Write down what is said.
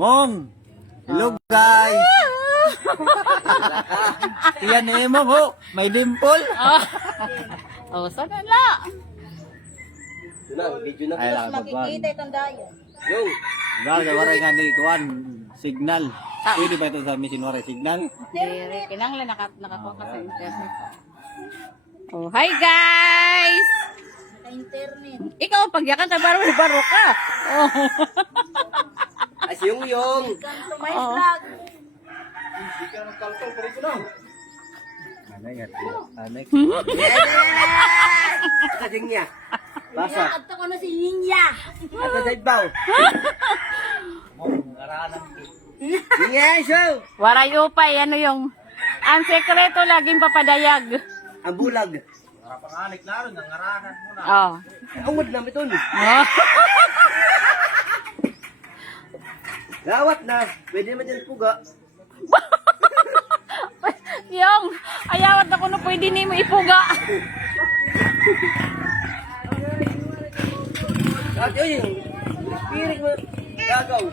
Mong! Hello guys! Yan eh mo ho, may dimple. Oh, sana la. Video na. Ay, lang Makikita itong dayo. Yo. Dahil sa waray nga ni Kuan, signal. Pwede ba ito sa machine waray signal? Dire, kinanglan nakakuha ka sa internet. Oh, hi guys! Naka-internet. Ikaw, pagyakan sa baro ka. Oh. Asyong yung. Welcome to my Oh. vlog. Anay nga. Anay. Kasing niya. Basa. Basa. At ako na si Ninja. At sa baw. Niya, show. Waray upay, ano yung... Ang sekreto laging papadayag. Ang bulag. Oh. Ungod na ito. Oh. Gawat na. Pwede naman dyan puga. Yung, ayawat ako na pwede ni mo ipuga. At yun yung pirik mo. Gagaw.